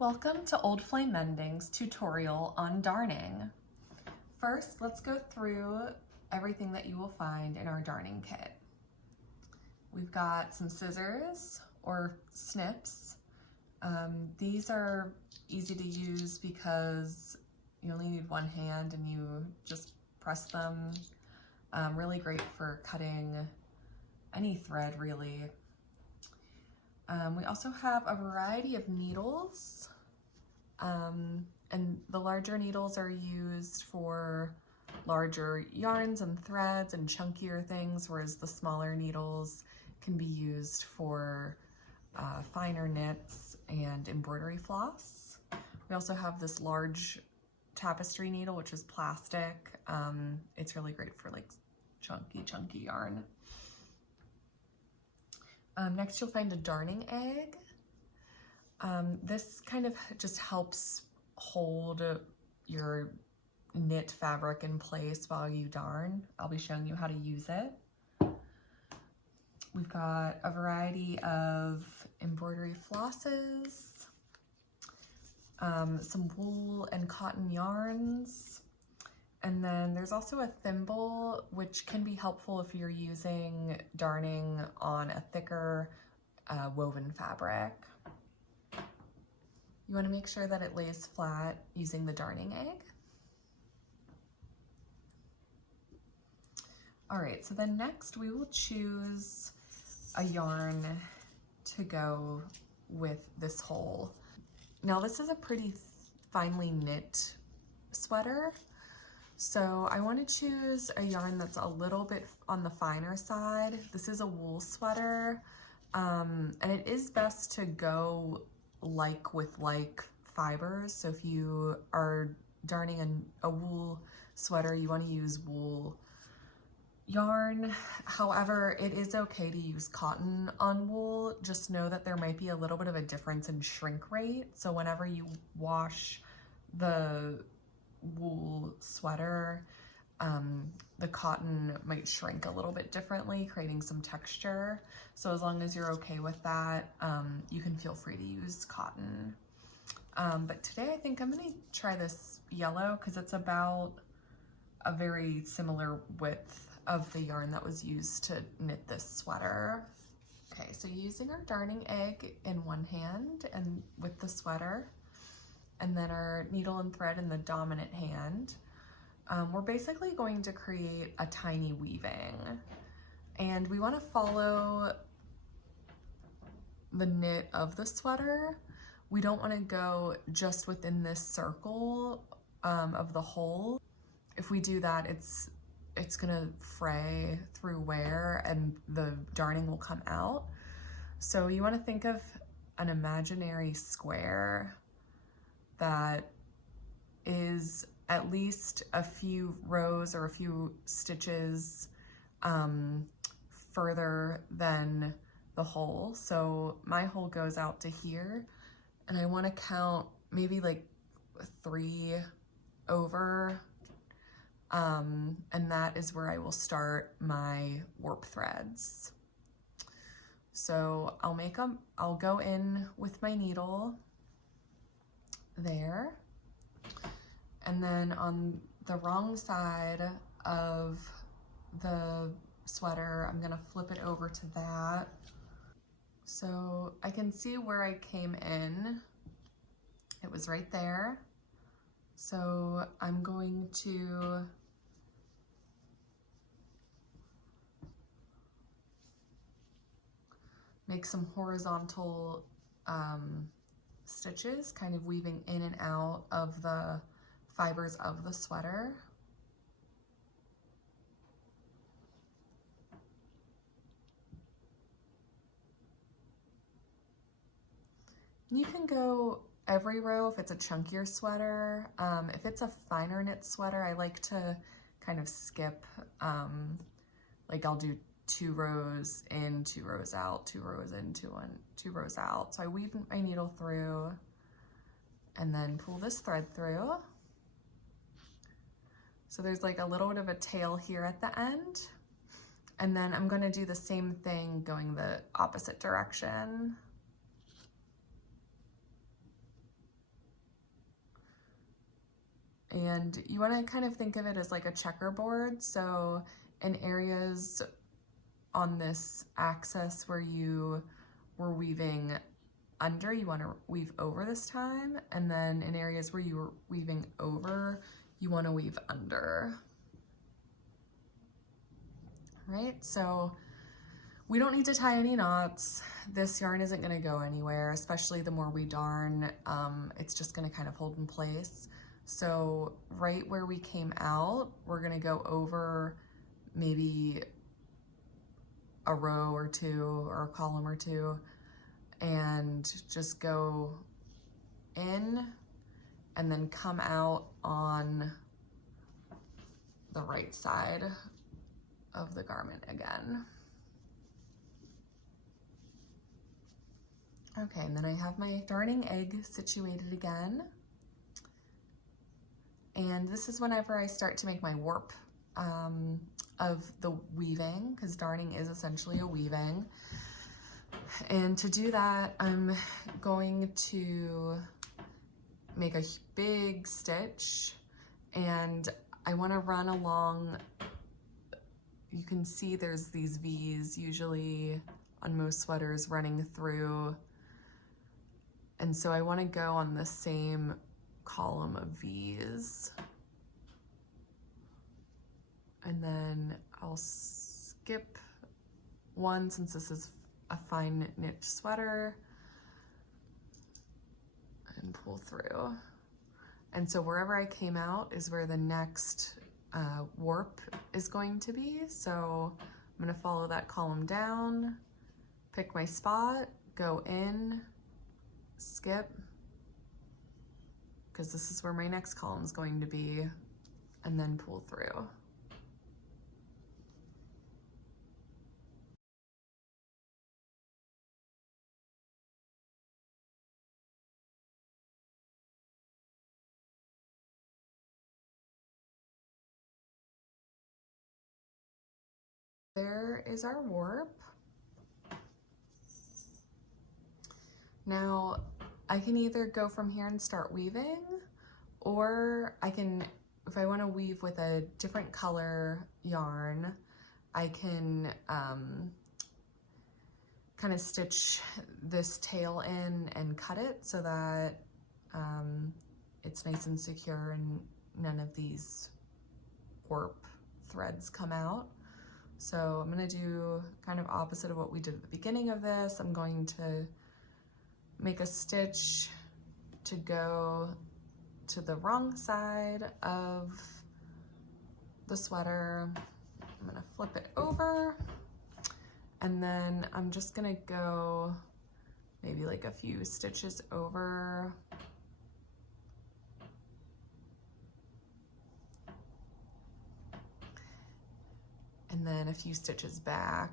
Welcome to Old Flame Mending's tutorial on darning. First, let's go through everything that you will find in our darning kit. We've got some scissors or snips. These are easy to use because you only need one hand and you just press them. Really great for cutting any thread, really. We also have a variety of needles, and the larger needles are used for larger yarns and threads and chunkier things, whereas the smaller needles can be used for finer knits and embroidery floss. We also have this large tapestry needle, which is plastic. It's really great for like chunky yarn. Next, you'll find a darning egg. This kind of just helps hold your knit fabric in place while you darn. I'll be showing you how to use it. We've got a variety of embroidery flosses, some wool and cotton yarns, and then there's also a thimble, which can be helpful if you're using darning on a thicker woven fabric. You want to make sure that it lays flat using the darning egg. All right, so then next we will choose a yarn to go with this hole. Now this is a pretty finely knit sweater, so I want to choose a yarn that's a little bit on the finer side. This is a wool sweater, and it is best to go like with like fibers. So if you are darning a wool sweater, you want to use wool yarn. However, it is okay to use cotton on wool. Just know that there might be a little bit of a difference in shrink rate. So whenever you wash the wool sweater, the cotton might shrink a little bit differently, creating some texture. So as long as you're okay with that, you can feel free to use cotton. But today I think I'm gonna try this yellow because it's about a very similar width of the yarn that was used to knit this sweater. Okay, so using our darning egg in one hand and with the sweater, and then our needle and thread in the dominant hand, we're basically going to create a tiny weaving. And we want to follow the knit of the sweater. We don't want to go just within this circle of the hole. If we do that, it's gonna fray through wear and the darning will come out. So you want to think of an imaginary square that is at least a few rows or a few stitches further than the hole. So my hole goes out to here, and I want to count maybe like 3 over, and that is where I will start my warp threads. So I'll go in with my needle there, and then on the wrong side of the sweater, I'm gonna flip it over to that. So I can see where I came in. It was right there. So I'm going to make some horizontal stitches, kind of weaving in and out of the fibers of the sweater. You can go every row if it's a chunkier sweater. If it's a finer knit sweater, I like to kind of skip, like I'll do 2 rows in, 2 rows out, 2 rows in, 2 rows out. So I weave my needle through and then pull this thread through. So there's like a little bit of a tail here at the end. And then I'm gonna do the same thing going the opposite direction. And you want to kind of think of it as like a checkerboard. So in areas on this axis where you were weaving under, you want to weave over this time, and then in areas where you were weaving over, you want to weave under. Right, so we don't need to tie any knots. This yarn isn't going to go anywhere, especially the more we darn, it's just going to kind of hold in place. So right where we came out, we're going to go over maybe a row or two or a column or two, and just go in and then come out on the right side of the garment again. Okay, and then I have my darning egg situated again. And this is whenever I start to make my warp of the weaving, because darning is essentially a weaving. And to do that, I'm going to make a big stitch, and I want to run along. You can see there's these V's usually on most sweaters running through, and so I want to go on the same column of V's, and then I'll skip one since this is a fine knit sweater, and pull through. And so wherever I came out is where the next warp is going to be. So I'm going to follow that column down, pick my spot, go in, skip, because this is where my next column is going to be, and then pull through. There is our warp. Now I can either go from here and start weaving, or I can, if I want to weave with a different color yarn, I can kind of stitch this tail in and cut it so that it's nice and secure and none of these warp threads come out. So I'm going to do kind of opposite of what we did at the beginning of this. I'm going to make a stitch to go to the wrong side of the sweater. I'm going to flip it over, and then I'm just going to go maybe like a few stitches over. And then a few stitches back.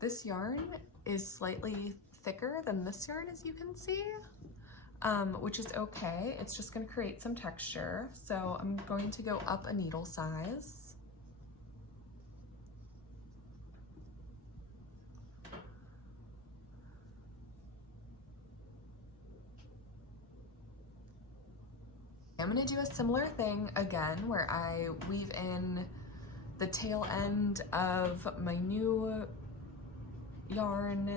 This yarn is slightly thicker than this yarn, as you can see, which is okay. It's just going to create some texture. So I'm going to go up a needle size. I'm going to do a similar thing again where I weave in the tail end of my new yarn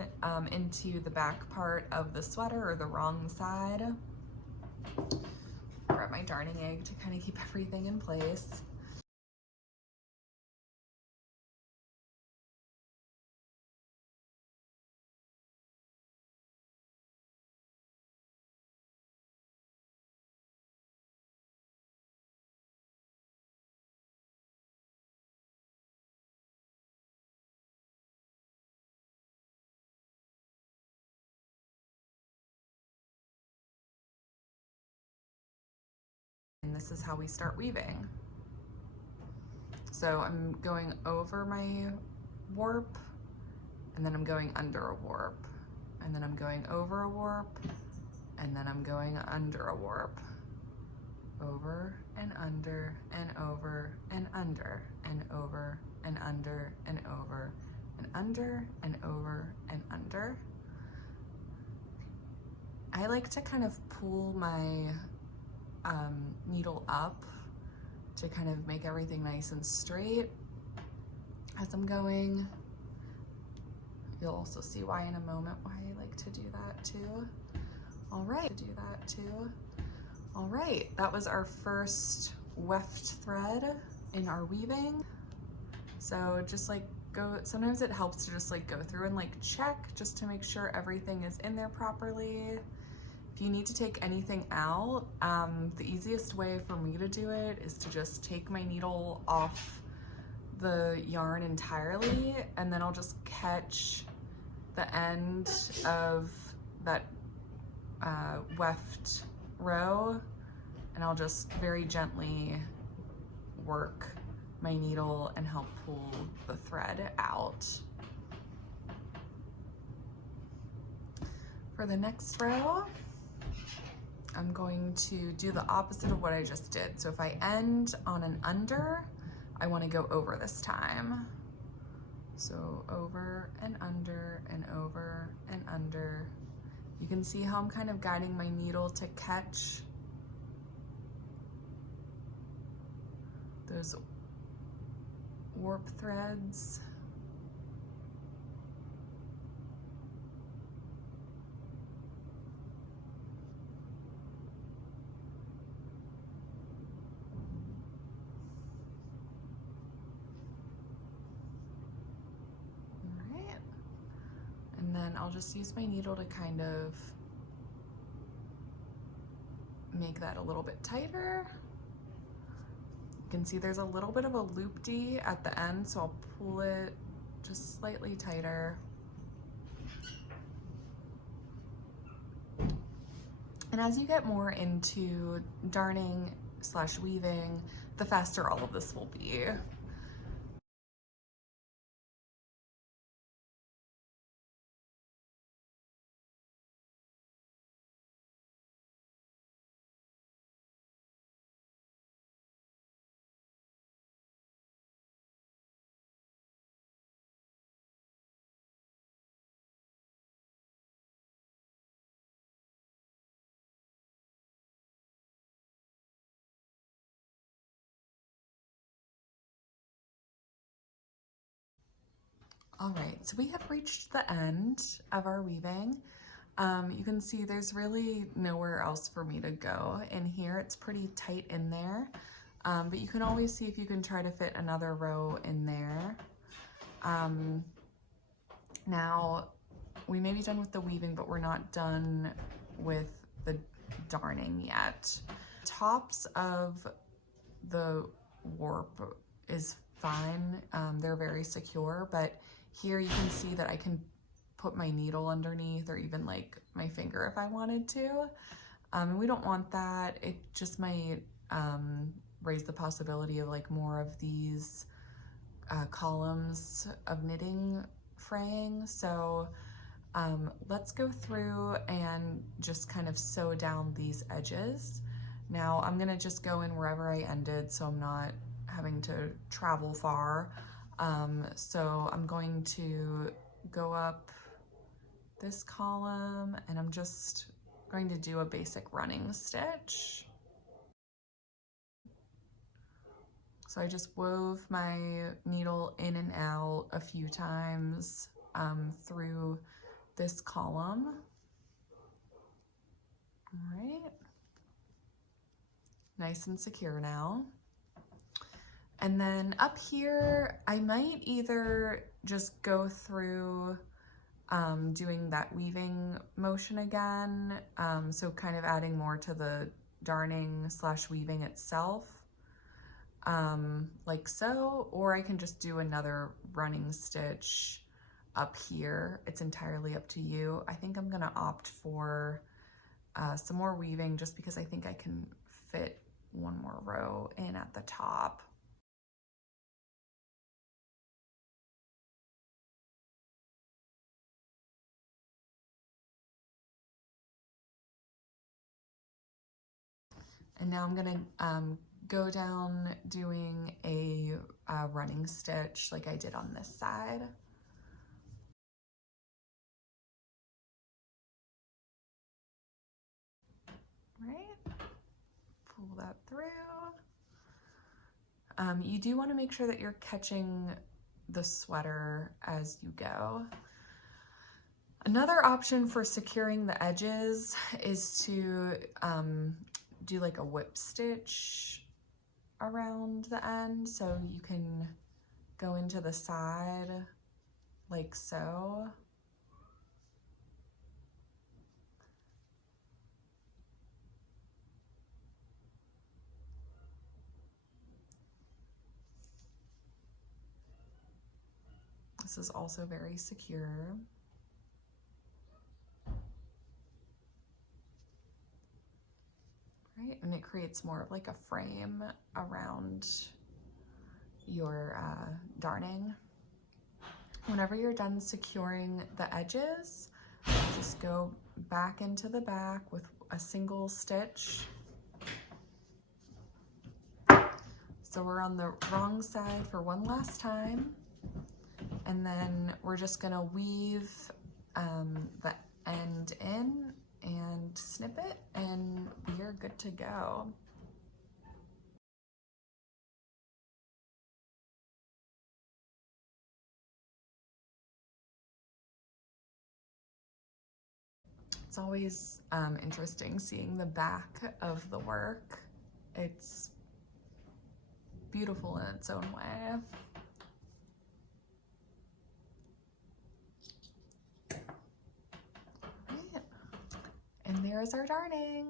into the back part of the sweater, or the wrong side. Grab my darning egg to kind of keep everything in place. And this is how we start weaving. So I'm going over my warp, and then I'm going under a warp, and then I'm going over a warp, and then I'm going under a warp. over and under and over and under and over and under and over and under and over and under. I like to kind of pull my needle up to kind of make everything nice and straight as I'm going. You'll also see why in a moment why I like to do that too. All right, All right, that was our first weft thread in our weaving. So just like sometimes it helps to just like go through and like check just to make sure everything is in there properly. If you need to take anything out, the easiest way for me to do it is to just take my needle off the yarn entirely, and then I'll just catch the end of that weft row, and I'll just very gently work my needle and help pull the thread out. For the next row, I'm going to do the opposite of what I just did. So if I end on an under, I want to go over this time. So over and under and over and under. You can see how I'm kind of guiding my needle to catch those warp threads. And then I'll just use my needle to kind of make that a little bit tighter. You can see there's a little bit of a loop-de at the end, so I'll pull it just slightly tighter. And as you get more into darning / weaving, the faster all of this will be. All right, so we have reached the end of our weaving. You can see there's really nowhere else for me to go. In here, it's pretty tight in there, but you can always see if you can try to fit another row in there. Now, we may be done with the weaving, but we're not done with the darning yet. Tops of the warp is fine. They're very secure, but here you can see that I can put my needle underneath or even like my finger if I wanted to. And we don't want that. It just might raise the possibility of like more of these columns of knitting fraying. So let's go through and just kind of sew down these edges. Now I'm gonna just go in wherever I ended, so I'm not having to travel far. So I'm going to go up this column and I'm just going to do a basic running stitch. So I just wove my needle in and out a few times through this column. All right, nice and secure now. And then up here, I might either just go through doing that weaving motion again, so kind of adding more to the darning / weaving itself, like so, or I can just do another running stitch up here. It's entirely up to you. I think I'm gonna opt for some more weaving just because I think I can fit one more row in at the top. And now I'm gonna go down doing a running stitch like I did on this side. Right, pull that through. You do want to make sure that you're catching the sweater as you go. Another option for securing the edges is to do like a whip stitch around the end, so you can go into the side like so. This is also very secure. Right, and it creates more of like a frame around your darning. Whenever you're done securing the edges, just go back into the back with a single stitch. So we're on the wrong side for one last time, and then we're just gonna weave the end in and snip it, and we are good to go. It's always interesting seeing the back of the work. It's beautiful in its own way. Right. And there's our darning.